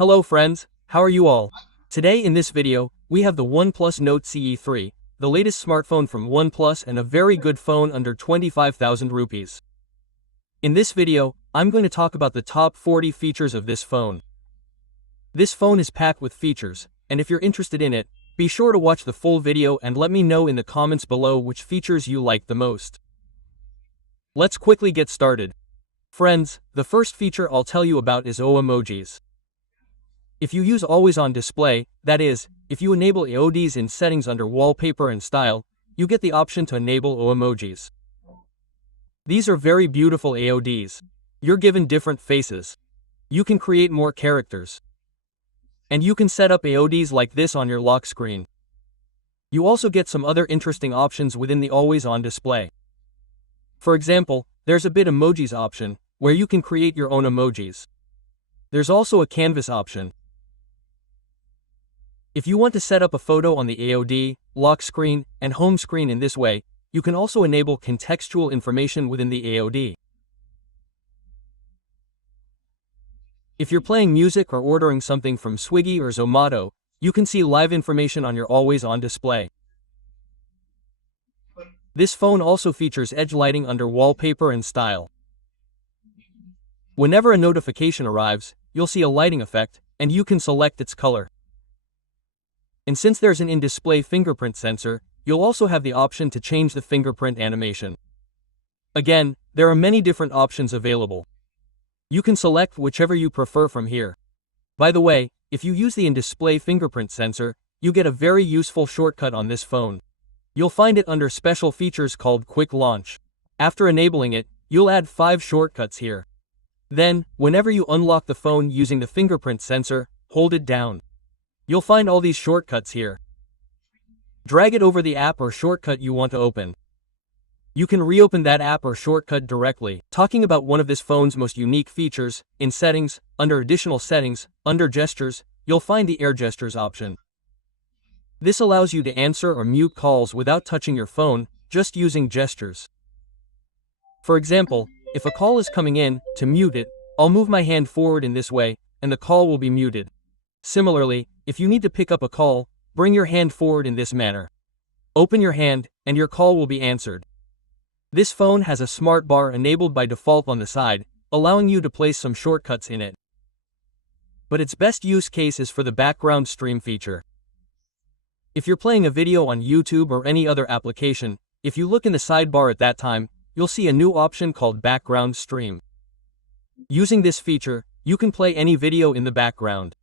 Hello friends, how are you all? Today in this video, we have the OnePlus Note CE3, the latest smartphone from OnePlus and a very good phone under 25,000 rupees. In this video, I'm going to talk about the top 40 features of this phone. This phone is packed with features, and if you're interested in it, be sure to watch the full video and let me know in the comments below which features you like the most. Let's quickly get started. Friends, the first feature I'll tell you about is emojis. If you use Always On Display, that is, if you enable EODs in settings under Wallpaper and Style, you get the option to enable emojis. These are very beautiful EODs. You're given different faces. You can create more characters. And you can set up EODs like this on your lock screen. You also get some other interesting options within the Always On Display. For example, there's a Bitmojis option, where you can create your own emojis. There's also a canvas option. If you want to set up a photo on the EOD, lock screen, and home screen in this way, you can also enable contextual information within the EOD. If you're playing music or ordering something from Swiggy or Zomato, you can see live information on your Always On display. This phone also features edge lighting under Wallpaper and Style. Whenever a notification arrives, you'll see a lighting effect, and you can select its color. And since there's an in-display fingerprint sensor, you'll also have the option to change the fingerprint animation. Again, there are many different options available. You can select whichever you prefer from here. By the way, if you use the in-display fingerprint sensor, you get a very useful shortcut on this phone. You'll find it under Special Features called Quick Launch. After enabling it, you'll add 5 shortcuts here. Then, whenever you unlock the phone using the fingerprint sensor, hold it down. You'll find all these shortcuts here. Drag it over the app or shortcut you want to open. You can reopen that app or shortcut directly. Talking about one of this phone's most unique features, in Settings, under Additional Settings, under Gestures, you'll find the Air Gestures option. This allows you to answer or mute calls without touching your phone, just using gestures. For example, if a call is coming in, to mute it, I'll move my hand forward in this way, and the call will be muted. Similarly, if you need to pick up a call, bring your hand forward in this manner. Open your hand, and your call will be answered. This phone has a smart bar enabled by default on the side, allowing you to place some shortcuts in it. But its best use case is for the background stream feature. If you're playing a video on YouTube or any other application, if you look in the sidebar at that time, you'll see a new option called Background Stream. Using this feature, you can play any video in the background.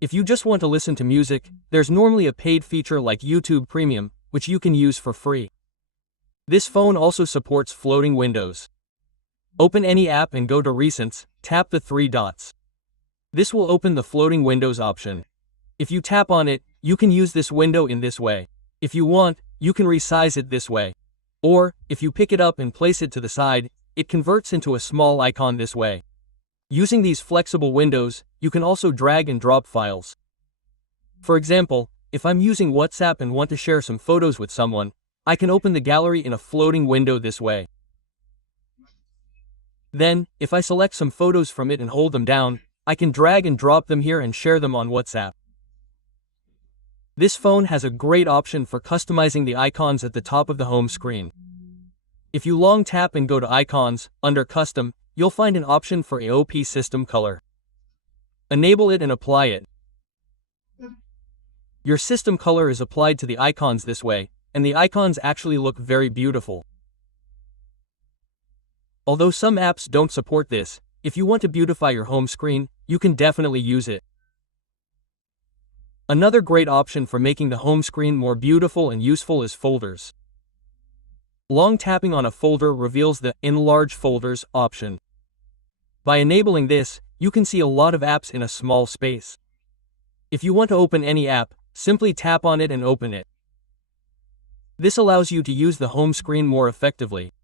If you just want to listen to music, there's normally a paid feature like YouTube Premium, which you can use for free. This phone also supports floating windows. Open any app and go to Recents, tap the 3 dots. This will open the floating windows option. If you tap on it, you can use this window in this way. If you want, you can resize it this way. Or, if you pick it up and place it to the side, it converts into a small icon this way. Using these flexible windows, you can also drag and drop files. For example, if I'm using WhatsApp and want to share some photos with someone, I can open the gallery in a floating window this way. Then, if I select some photos from it and hold them down, I can drag and drop them here and share them on WhatsApp. This phone has a great option for customizing the icons at the top of the home screen. If you long tap and go to Icons, under Custom, you'll find an option for AOP System Color. Enable it and apply it. Your system color is applied to the icons this way, and the icons actually look very beautiful. Although some apps don't support this, if you want to beautify your home screen, you can definitely use it. Another great option for making the home screen more beautiful and useful is folders. Long tapping on a folder reveals the Enlarge Folders option. By enabling this, you can see a lot of apps in a small space. If you want to open any app, simply tap on it and open it. This allows you to use the home screen more effectively.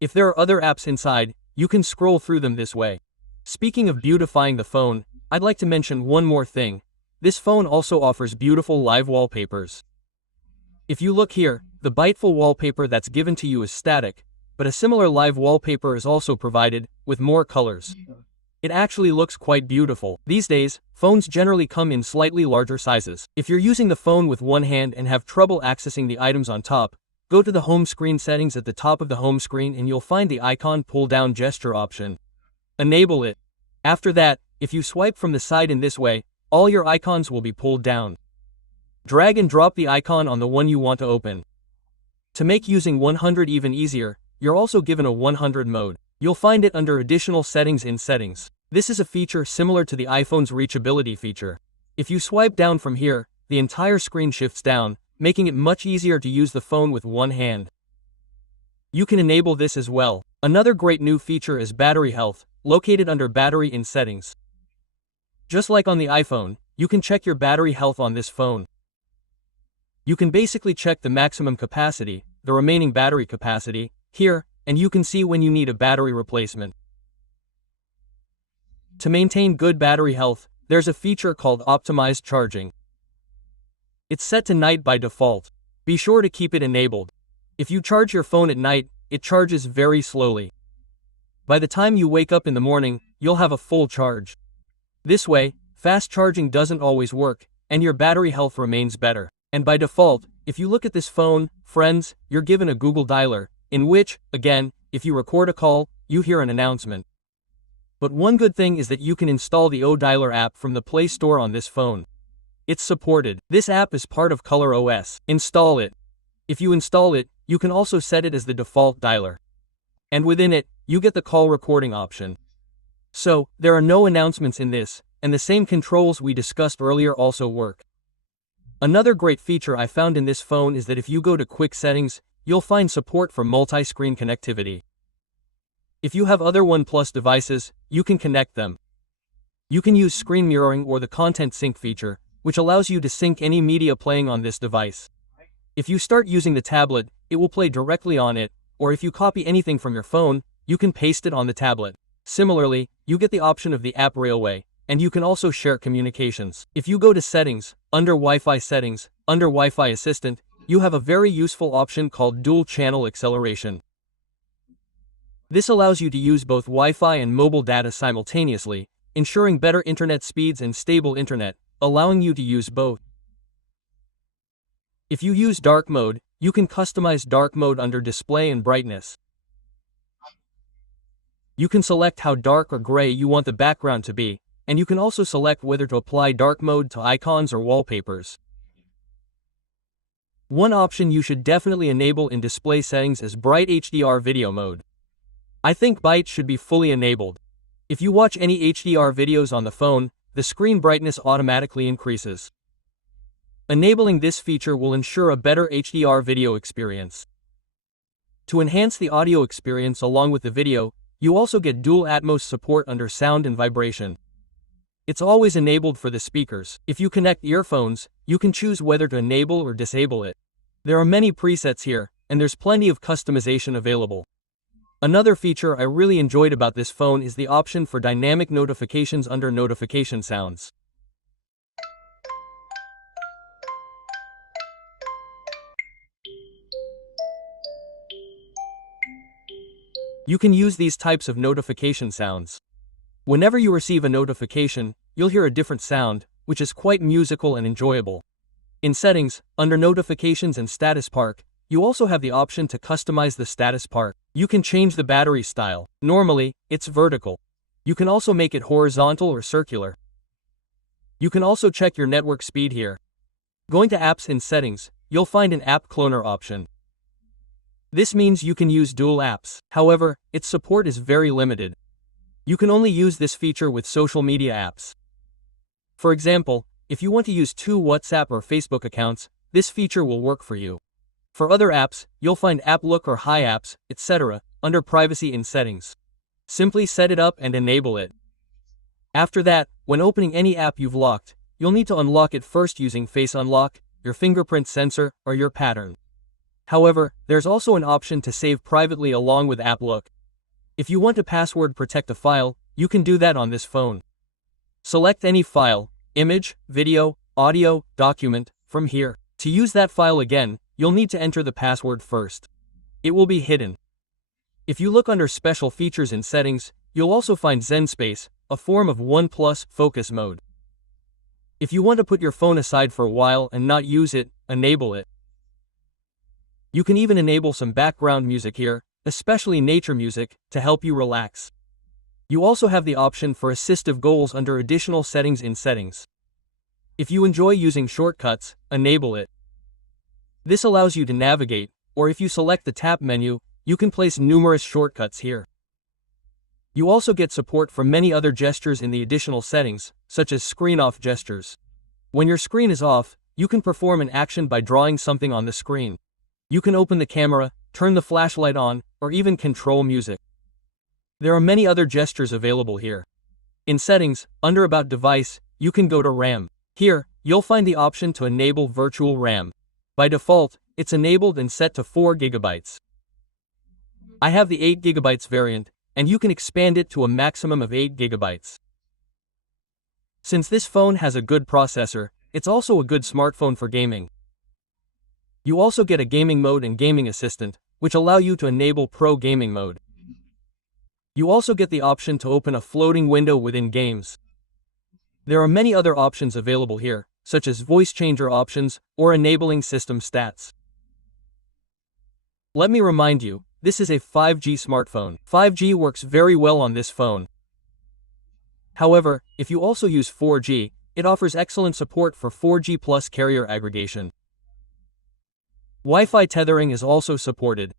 If there are other apps inside, you can scroll through them this way. Speaking of beautifying the phone, I'd like to mention one more thing. This phone also offers beautiful live wallpapers. If you look here, the Biteful wallpaper that's given to you is static, but a similar live wallpaper is also provided, with more colors. It actually looks quite beautiful. These days, phones generally come in slightly larger sizes. If you're using the phone with one hand and have trouble accessing the items on top, go to the home screen settings at the top of the home screen and you'll find the icon pull-down gesture option. Enable it. After that, if you swipe from the side in this way, all your icons will be pulled down. Drag and drop the icon on the one you want to open. To make using 100 even easier, you're also given a 100 mode. You'll find it under Additional Settings in Settings. This is a feature similar to the iPhone's reachability feature. If you swipe down from here, the entire screen shifts down, making it much easier to use the phone with one hand. You can enable this as well. Another great new feature is battery health, located under Battery in Settings. Just like on the iPhone, you can check your battery health on this phone. You can basically check the maximum capacity, the remaining battery capacity, here, and you can see when you need a battery replacement. To maintain good battery health, there's a feature called Optimized Charging. It's set to night by default. Be sure to keep it enabled. If you charge your phone at night, it charges very slowly. By the time you wake up in the morning, you'll have a full charge. This way, fast charging doesn't always work, and your battery health remains better. And by default, if you look at this phone, friends, you're given a Google dialer, in which, again, if you record a call, you hear an announcement. But one good thing is that you can install the O-Dialer app from the Play Store on this phone. It's supported. This app is part of Color OS. Install it. If you install it, you can also set it as the default dialer. And within it, you get the call recording option. So, there are no announcements in this, and the same controls we discussed earlier also work. Another great feature I found in this phone is that if you go to Quick Settings, you'll find support for multi-screen connectivity. If you have other OnePlus devices, you can connect them. You can use screen mirroring or the content sync feature, which allows you to sync any media playing on this device. If you start using the tablet, it will play directly on it, or if you copy anything from your phone, you can paste it on the tablet. Similarly, you get the option of the app Railway, and you can also share communications. If you go to Settings, under Wi-Fi Settings, under Wi-Fi Assistant, you have a very useful option called Dual Channel Acceleration. This allows you to use both Wi-Fi and mobile data simultaneously, ensuring better internet speeds and stable internet, allowing you to use both. If you use Dark Mode, you can customize Dark Mode under Display and Brightness. You can select how dark or gray you want the background to be, and you can also select whether to apply Dark Mode to icons or wallpapers. One option you should definitely enable in display settings is Bright HDR Video Mode. I think Bright should be fully enabled. If you watch any HDR videos on the phone, the screen brightness automatically increases. Enabling this feature will ensure a better HDR video experience. To enhance the audio experience along with the video, you also get Dual Atmos support under Sound and Vibration. It's always enabled for the speakers. If you connect earphones, you can choose whether to enable or disable it. There are many presets here, and there's plenty of customization available. Another feature I really enjoyed about this phone is the option for dynamic notifications under Notification Sounds. You can use these types of notification sounds. Whenever you receive a notification, you'll hear a different sound, which is quite musical and enjoyable. In Settings, under Notifications and Status Park, you also have the option to customize the status park. You can change the battery style. Normally, it's vertical. You can also make it horizontal or circular. You can also check your network speed here. Going to Apps in Settings, you'll find an App Cloner option. This means you can use dual apps. However, its support is very limited. You can only use this feature with social media apps. For example, if you want to use 2 WhatsApp or Facebook accounts, this feature will work for you. For other apps, you'll find App Look or Hi Apps, etc., under Privacy in Settings. Simply set it up and enable it. After that, when opening any app you've locked, you'll need to unlock it first using Face Unlock, your fingerprint sensor, or your pattern. However, there's also an option to save privately along with App Look. If you want to password protect a file, you can do that on this phone. Select any file, image, video, audio, document, from here. To use that file again, you'll need to enter the password first. It will be hidden. If you look under Special Features in Settings, you'll also find Zen Space, a form of OnePlus focus mode. If you want to put your phone aside for a while and not use it, enable it. You can even enable some background music here, especially nature music, to help you relax. You also have the option for assistive goals under additional settings in settings. If you enjoy using shortcuts, enable it. This allows you to navigate, or if you select the tap menu, you can place numerous shortcuts here. You also get support for many other gestures in the additional settings, such as screen off gestures. When your screen is off, you can perform an action by drawing something on the screen. You can open the camera, turn the flashlight on, or even control music. There are many other gestures available here. In Settings, under About Device, you can go to RAM. Here, you'll find the option to enable virtual RAM. By default, it's enabled and set to 4 GB. I have the 8 GB variant, and you can expand it to a maximum of 8 GB. Since this phone has a good processor, it's also a good smartphone for gaming. You also get a gaming mode and gaming assistant, which allow you to enable Pro Gaming mode. You also get the option to open a floating window within games. There are many other options available here, such as voice changer options or enabling system stats. Let me remind you, this is a 5G smartphone. 5G works very well on this phone. However, if you also use 4G, it offers excellent support for 4G plus carrier aggregation. Wi-Fi tethering is also supported.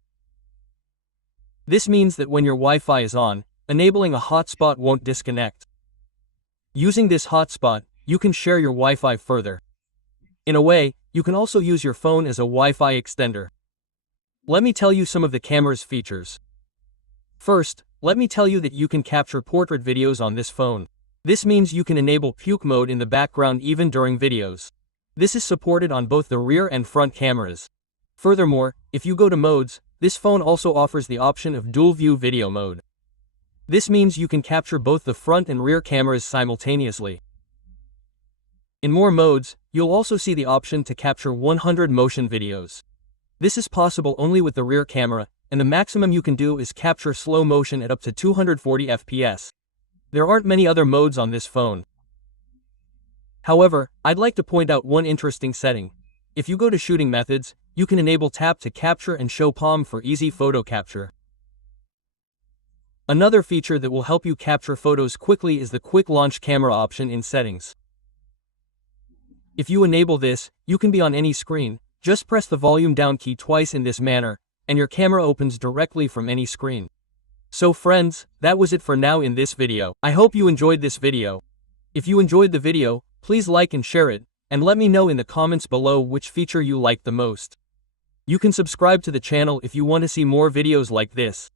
This means that when your Wi-Fi is on, enabling a hotspot won't disconnect. Using this hotspot, you can share your Wi-Fi further. In a way, you can also use your phone as a Wi-Fi extender. Let me tell you some of the camera's features. First, let me tell you that you can capture portrait videos on this phone. This means you can enable puke mode in the background even during videos. This is supported on both the rear and front cameras. Furthermore, if you go to modes, this phone also offers the option of dual view video mode. This means you can capture both the front and rear cameras simultaneously. In more modes, you'll also see the option to capture 100 motion videos. This is possible only with the rear camera, and the maximum you can do is capture slow motion at up to 240 FPS. There aren't many other modes on this phone. However, I'd like to point out one interesting setting. If you go to shooting methods, you can enable tap to capture and show palm for easy photo capture. Another feature that will help you capture photos quickly is the quick launch camera option in settings. If you enable this, you can be on any screen. Just press the volume down key twice in this manner, and your camera opens directly from any screen. So friends, that was it for now in this video. I hope you enjoyed this video. If you enjoyed the video, please like and share it, and let me know in the comments below which feature you liked the most. You can subscribe to the channel if you want to see more videos like this.